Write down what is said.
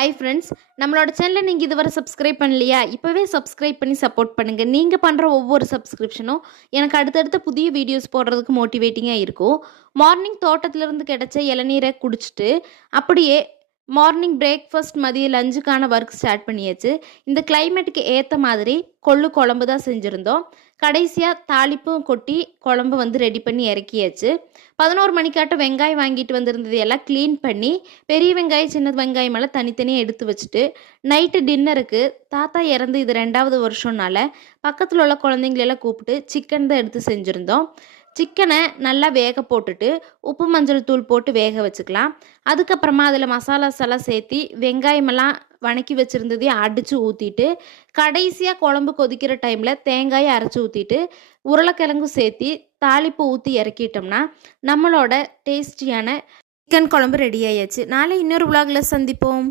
Hi friends, நம்மளோட சேனலை நீங்கள் இதுவரை சப்ஸ்கிரைப் பண்ணலையா? இப்போவே சப்ஸ்கிரைப் பண்ணி சப்போர்ட் பண்ணுங்கள். நீங்கள் பண்ணுற ஒவ்வொரு சப்ஸ்கிரிப்ஷனும் எனக்கு அடுத்தடுத்த புதிய வீடியோஸ் போடுறதுக்கு மோட்டிவேட்டிங்காக இருக்கும். மார்னிங் தோட்டத்திலேருந்து கிடைச்ச இளநீரை குடிச்சிட்டு அப்படியே மார்னிங் பிரேக்ஃபாஸ்ட் மதியம் லஞ்சுக்கான ஒர்க் ஸ்டார்ட் பண்ணியாச்சு. இந்த கிளைமேட்டுக்கு ஏற்ற மாதிரி கொள்ளு குழம்பு தான் செஞ்சுருந்தோம். கடைசியாக தாளிப்பும் கொட்டி குழம்பு ரெடி பண்ணி இறக்கியாச்சு. 11 மணிக்காட்டம் வெங்காயம் வாங்கிட்டு வந்திருந்தது எல்லாம் க்ளீன் பண்ணி பெரிய வெங்காயம் சின்ன வெங்காயம் எல்லாம் தனித்தனியாக எடுத்து வச்சுட்டு நைட்டு டின்னருக்கு தாத்தா இறந்து இது 2வது வருஷம்னால பக்கத்தில் உள்ள குழந்தைங்களெல்லாம் கூப்பிட்டு சிக்கன் தான் எடுத்து செஞ்சுருந்தோம். சிக்கனை நல்லா வேக போட்டுட்டு உப்பு மஞ்சள் தூள் போட்டு வேக வச்சுக்கலாம். அதுக்கப்புறமா அதில் மசாலாஸ் எல்லாம் சேர்த்தி வெங்காயமெல்லாம் வணக்கி வச்சுருந்ததையும் அடித்து ஊற்றிட்டு கடைசியாக குழம்பு கொதிக்கிற டைமில் தேங்காயை அரைச்சி ஊற்றிட்டு உருளைக்கிழங்கும் சேர்த்தி தாளிப்பு ஊற்றி இறக்கிட்டோம்னா நம்மளோட டேஸ்டியான சிக்கன் குழம்பு ரெடி ஆயாச்சு. நாளை இன்னொரு விலாகில் சந்திப்போம்.